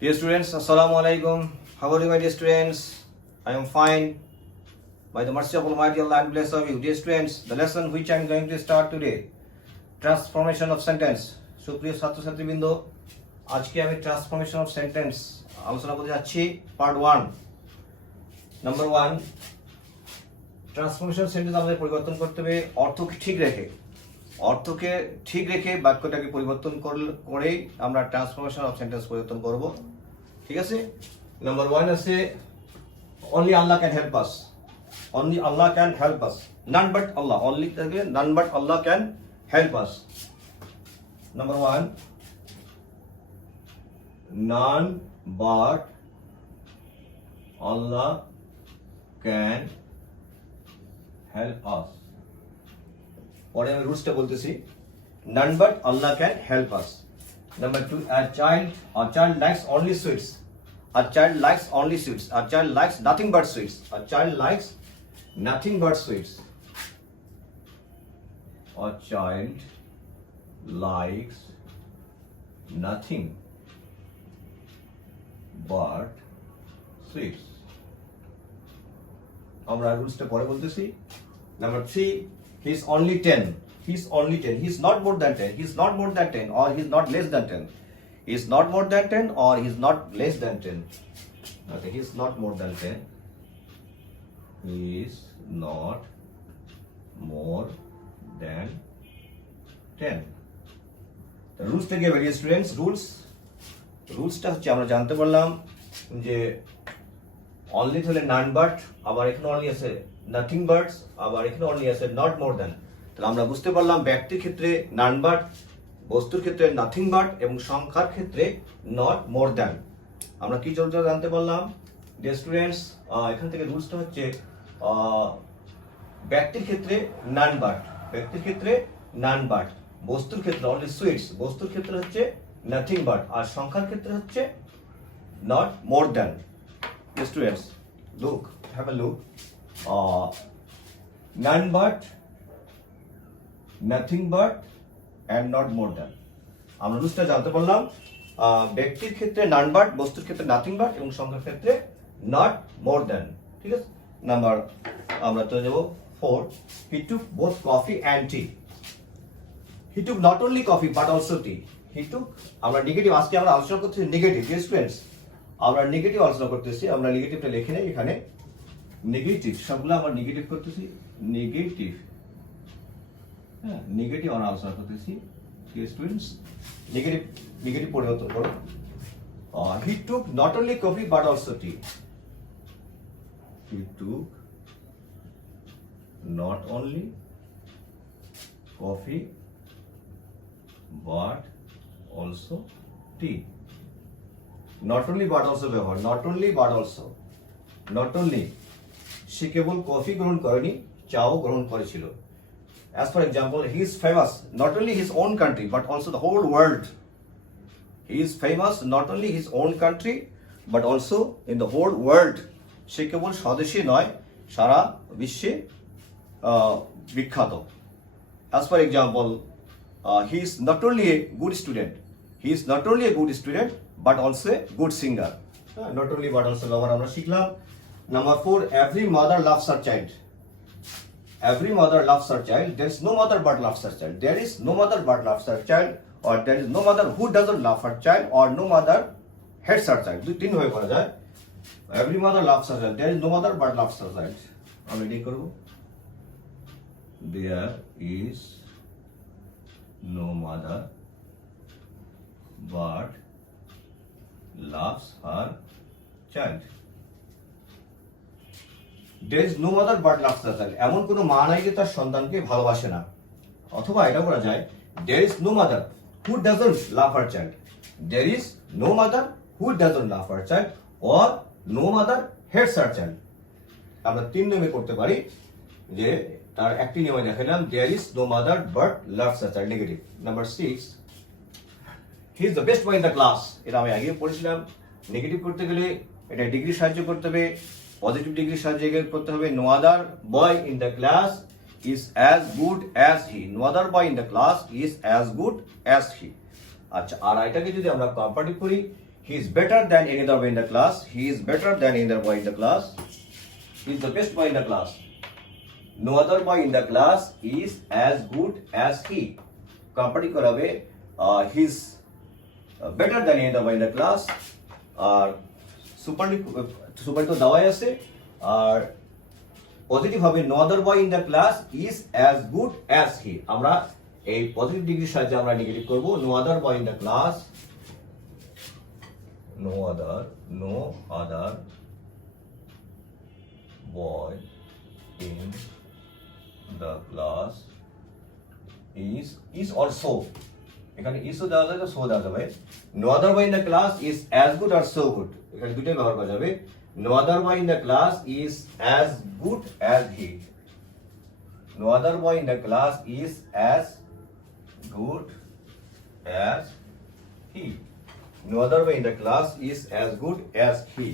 Dear students, Assalamu alaikum. How are you, my dear students? I am fine. By the mercy of Almighty Allah and bless of you. Dear students, the lesson which I am going to start today, transformation of sentence. সুপ্রিয় ছাত্রছাত্রীবৃন্দ, আজকে আমি transformation of sentence আলোচনা করতে যাচ্ছি part 1। Number 1, transformation sentence আমাদের পরিবর্তন করতে হবে অর্থকে ঠিক রেখে বাক্যটাকে পরিবর্তন করেই আমরা ট্রান্সফরমেশন অফ সেন্টেন্স পরিবর্তন করব। ঠিক আছে। নাম্বার 1 আছে only Allah can help us. Only Allah can help us. None but Allah. Only থাকে none but Allah can help us. Number 1, none but Allah can help us. পরে আমি রুলসটা বলতেছি। None but Allah can help us. Number 2, a child likes only sweets. A child likes only sweets. A child likes nothing but sweets. A child likes nothing but sweets. A child likes nothing but sweets. আমরা রুলসটা পরে বলতেছি। Number 3, he's only 10. He's only 10. He's not more than 10. He's not more than 10 or he's not less than 10. He's not more than 10 or he's not less than 10. Okay, he's not more than 10. He's not more than 10. রুলসটা কি very students? রুলসটা হচ্ছে আমরা জানতে পারলাম যে only হলে none but, আবার এখানে only আছে নাথিং বাটস, আবার এখানে অনলি আছে নট মোর দ্যান। তাহলে আমরা বুঝতে পারলাম ব্যক্তির ক্ষেত্রে নান বাট, বস্তুর ক্ষেত্রে নাথিং বাট এবং সংখ্যার ক্ষেত্রে নট মোর দ্যান। আমরা কি জানতে পারলাম ডিয়ার স্টুডেন্টস? এখান থেকে রুলসটা হচ্ছে ব্যক্তির ক্ষেত্রে নান বাট, বস্তুর ক্ষেত্রে অনলি সুইটস, বস্তুর ক্ষেত্রে হচ্ছে নাথিং বাট, আর সংখ্যার ক্ষেত্রে হচ্ছে not more than. Students, look, have a look. None but, nothing but and not more than. আমরা রুলসটা জানতে পারলাম ব্যক্তির ক্ষেত্রে নান বাট, বস্তুর ক্ষেত্রে নাথিং বাট এবং সংখ্যার ক্ষেত্রে নট মোর দ্যান। ঠিক আছে। আমরা চলে যাবো 4, he took both coffee and tea. He took not only coffee but also tea. He took, আমরা নেগেটিভ, আজকে আমরা আলোচনা করতেছি নেগেটিভ। স্টুডেন্টস, আমরা নেগেটিভ আলোচনা করতেছি। আমরা নেগেটিভটা লিখে নেই এখানে। নেগেটিভ সবগুলো আমরা নেগেটিভ করতেছি, নেগেটিভ। হ্যাঁ, নেগেটিভ আমরা আলোচনা করতেছি। স্টুডেন্টস, নেগেটিভ পরিবর্তন করো। He took not only coffee but also tea. He took not only coffee but also tea. Not only but also ব্যবহার, not only but also, not only say cable coffee গ্রহণ করেনি, চাও গ্রহণ করেছিল। As for example, he is famous not only his own country but also the whole world. He is famous not only his own country but also in the whole world. সে কেবল স্বদেশী নয়, সারা বিশ্বে বিখ্যাত। As for example, he is not only a good student but also a good singer. Not only but also আমরা শিখলাম। Number 4, every mother loves her child. Every mother loves her child. There is no mother but loves her child. There is no mother but loves her child, or there is no mother who doesn't love her child, or no mother hates her child. তিন ভাবে পড়া যায়। Every mother loves her child. There is no mother but loves her child. আমি ready করব। There is no mother but loves her child. There is no mother but loves her child. এমন কোনো মা নাই যে তার সন্তানকে ভালোবাসে না। অথবা এটা বলা যায় there is no mother who doesn't love her child. There is no mother who doesn't love her child, or no mother hates her child. আমরা তিন নিয়মে করতে পারি। যে তার একটি নিয়মে দেখালাম there is no mother but loves her child, negative. Number 6, he is the best boy in the class. এটা আমি আগে পড়েছিলাম। নেগেটিভ করতে গেলে এটা ডিগ্রি সাহায্য করতে হবে, পজিটিভ ডিগ্রি সাহায্য করতে হবে। no other boy in the class is as good as he. No other boy in the class is as good as he. আচ্ছা, আর এটাকে যদি আমরা কম্পারেটিভ করি, he is better than any other boy in the class, he is better than any other boy in the class, he is the best boy in the class, no other boy in the class is as good as he. Company করা হবে he is better than any other boy in the class, আর superlative দেওয়াই আছে, আর positive হবে no other boy in the class is as good as he. আমরা এই positive ডিগ্রির সাহায্যে আমরা নেগেটিভ করব no other boy in the class, no other boy in the class is also, এখানে is ও দেওয়া যাবে, so দেওয়া যাবে, no other boy in the class is as good or so good, এখানে দুটোই ব্যবহার করা যাবে, no other boy in the class is as good as he, no other boy in the class is as good as he, no other boy in the class is as good as he.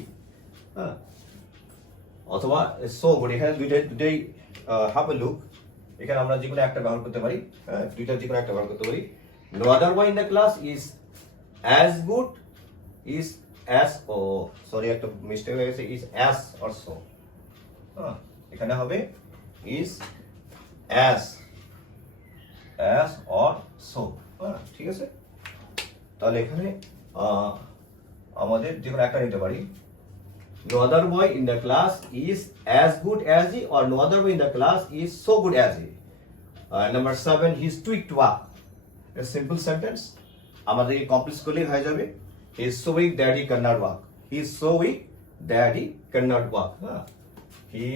অথবা so good, এখানে দুটোই have a look, এখানে আমরা যে কোনো একটা ব্যবহার করতে পারি, দুইটা যে কোনো একটা ব্যবহার করতে পারি। no other boy in the class is as good is as, sorry একটা মিস্টেক হয়ে গেছে, is as or so, এখানে হবে is as or so, ঠিক আছে। তাহলে এখানে আমাদের যে কোনো একটা নিতে পারি, no other boy in the class is as good as he, or no other boy in the class is so good as he. Number 7, he's too to walk. A simple sentence. আমাদের complete করলেই হয়ে যাবে, he is so weak that he cannot walk. He is so weak that he cannot walk. He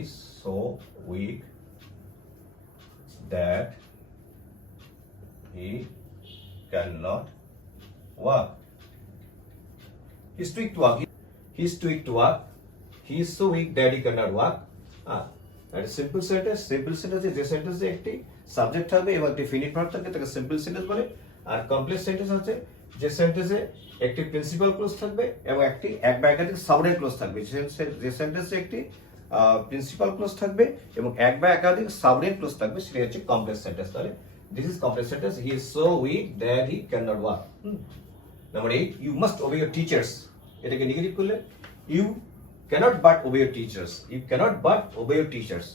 is so weak that he cannot walk. He's too weak to walk. He's too weak to walk. He is so weak that he cannot walk. That is simple sentence. Simple sentence যে সেন্টেন্সে একটি subject থাকবে এবং একটি finite verb থাকবে তাকে simple sentence বলে। আর complex sentence হচ্ছে যে সেন্টেন্সে একটি প্রিন্সিপাল ক্লজ থাকবে এবং একটি এক বা একাধিক সাবঅর্ডিনেট ক্লজ থাকবে। যে সেন্টেন্সে একটি প্রিন্সিপাল ক্লজ থাকবে এবং এক বা একাধিক সাবঅর্ডিনেট ক্লজ থাকবে সেটা হচ্ছে কমপ্লেক্স সেন্টেন্স। তাহলে this is complex sentence, he is so weak that he can not walk. Number 8, you must obey your teachers. এটাকে নেগেটিভ করলে you cannot but obey your teachers. You cannot but obey your teachers.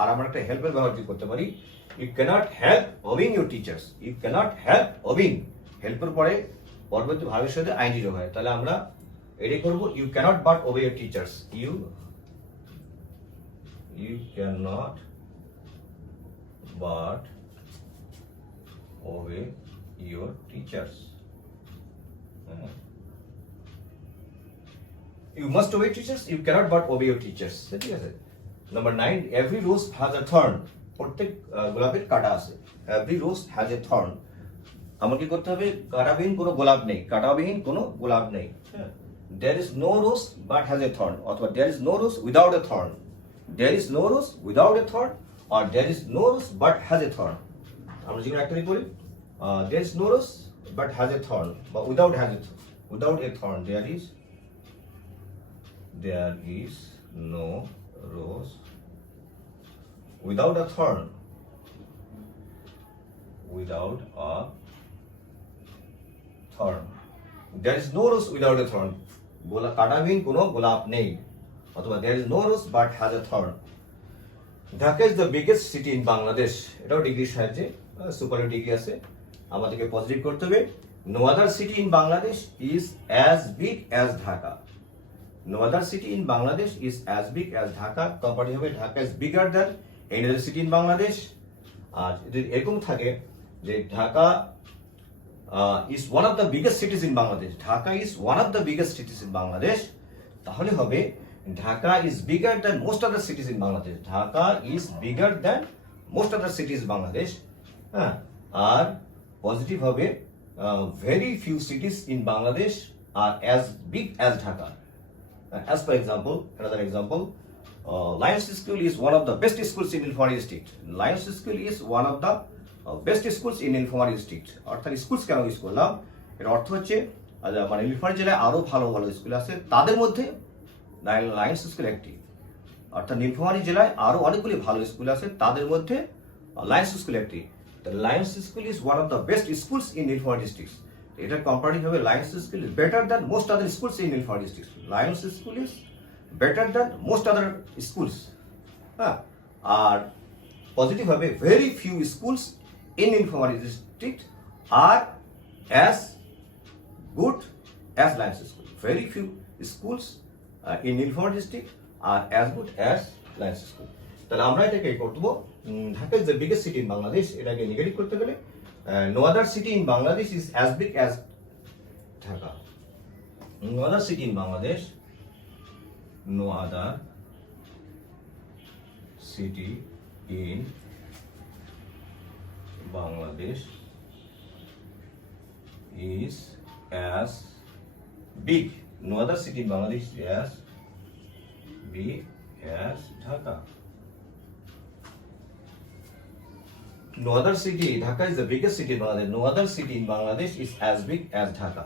আর আমরা একটা হেল্পের ব্যবহার করতে পারি, you cannot help obeying your teachers. You cannot help obeying. হেল্পের পরে পরবর্তী ভাবের সাথে আইনজি যোগ হয়, তাহলে আমরা এটাই করব, you cannot but obey your teachers. You cannot but obey your teachers. You must obey teachers. You cannot but obey your teachers. ঠিক আছে। Number 9, every rose has a thorn. প্রত্যেক গোলাপের কাঁটা আছে। Every rose has a thorn. আমার কি করতে হবে? কাঁটাবিহীন কোনো গোলাপ নেই। কাঁটাবিহীন কোনো গোলাপ নেই। There is no rose but has a thorn. অথবা there is no rose without a thorn. There is no rose without a thorn, or there is no rose but has a thorn. আমরা যেগুলো একটাই করি, there is no rose but has a thorn, but without a thorn there is no rose without a thorn. There is no rose without a thorn. কাঁটাবিহীন কোনো গোলাপ নেই। অথবা there is no rose but has a thorn. Dhaka is the biggest city in Bangladesh. এটাও ডিগ্রির সাহায্যে superlative degree আছে, আমাদেরকে positive করতে হবে। No other city in Bangladesh is as big as Dhaka. No other city in Bangladesh is as big as Dhaka. Comparative হবে Dhaka is bigger than any other city in Bangladesh. আর যদি এরকম থাকে যে Dhaka is one of the biggest cities in Bangladesh. Dhaka is one of the biggest cities in Bangladesh. তাহলে হবে Dhaka is bigger than most other cities in Bangladesh. Dhaka is bigger than most other cities in Bangladesh. আর positive হবে very few cities in Bangladesh are as big as Dhaka. As for example, another example, Lions School is one of the best schools in Nilphamari district. Lions School is one of the best schools in Nilphamari district. অর্থাৎ schools কেন use করলাম, এর অর্থ হচ্ছে মানে নীলফামারী জেলায় আরো ভালো ভালো স্কুল আছে, তাদের মধ্যে লায়ন্স স্কুল একটি। অর্থাৎ নীলফামারী জেলায় আরো অনেকগুলি ভালো স্কুল আছে, তাদের মধ্যে লায়ন্স স্কুল একটি। The Lions School is one of the best schools in Nilphamari district. এটা কম্পারেটিভ হবে Lions School is better than most other schools in Nilphamari district. Lions School is better than most other schools. হ্যাঁ, আর positive হবে very few schools in Nilphamari district are as good as Lions School. Very few schools in Nilphamari district are as good as Lions School. তাহলে আমরা এটাকে করবো Dhaka is the biggest city in Bangladesh, এটাকে negative করতে গেলে no other city in Bangladesh is as big as Dhaka. No other city in Bangladesh, no other city in Bangladesh is as big. No other city in Bangladesh is as big as Dhaka. No other city, Dhaka is the biggest city in Bangladesh. No other city in Bangladesh is as big as Dhaka.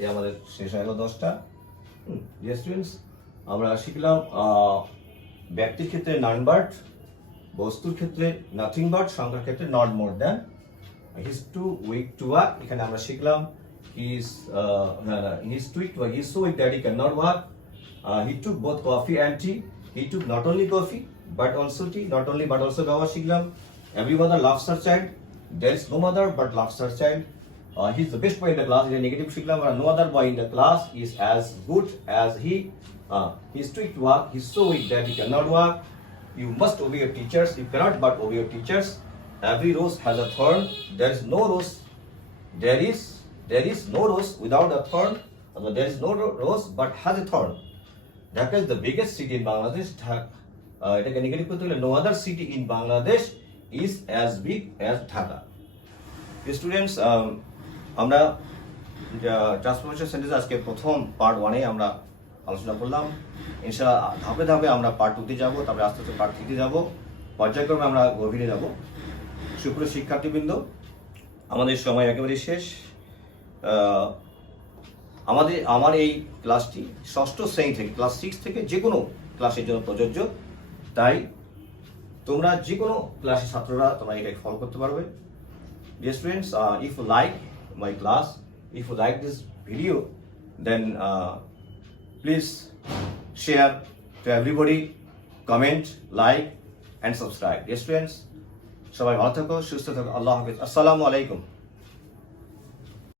এই আমাদের শেষ হলো 10টা। Dear students, আমরা শিখলাম ব্যক্তির ক্ষেত্রে none but, বস্তুর ক্ষেত্রে নাথিং বাট, সংখ্যার ক্ষেত্রে not more than. He is too weak to walk, এখানে আমরা শিখলাম he is too weak to walk, he is so weak that he can not walk. He took both coffee and tea. He took not only coffee but also tea, not only but also গাওয়া শিখলাম। Every mother loves her child. There is no mother but loves her child. He is the best boy in the class. Is a negative shiklam. No other boy in the class is as good as he. He is strict to work. He is so weak that he cannot work. You must obey your teachers. You cannot but obey your teachers. Every rose has a thorn. There is no rose. There is no rose without a thorn. There is no rose but has a thorn. Dhaka is the biggest city in Bangladesh. এটাকে negative করতে গেলে no other city in Bangladesh is as big as Dhaka. Students, আমরা transformation sentence আজকে প্রথম part 1-এ আমরা আলোচনা করলাম। ইনশাআল্লাহ ধাপে ধাপে আমরা পার্ট 2-তে যাব, তারপরে আস্তে আস্তে পার্ট 3-তে যাব, পর্যায়ক্রমে আমরা গভীরে যাব। সুপ্রিয় শিক্ষার্থীবৃন্দ, আমাদের সময় একেবারে শেষ। আমার এই ক্লাসটি ষষ্ঠ শ্রেণী থেকে ক্লাস 6 থেকে যে কোনো ক্লাসের জন্য প্রযোজ্য। তাই তোমরা যে কোনো ক্লাসের ছাত্ররা তোমরা এটাকে ফলো করতে পারবে। Dear students, if you like my class, if you like this video, then please share to everybody, comment, like and subscribe. Dear students, সবাই ভালো থাকো, সুস্থ থাকো। আল্লাহ হাফেজ। আসসালামু আলাইকুম।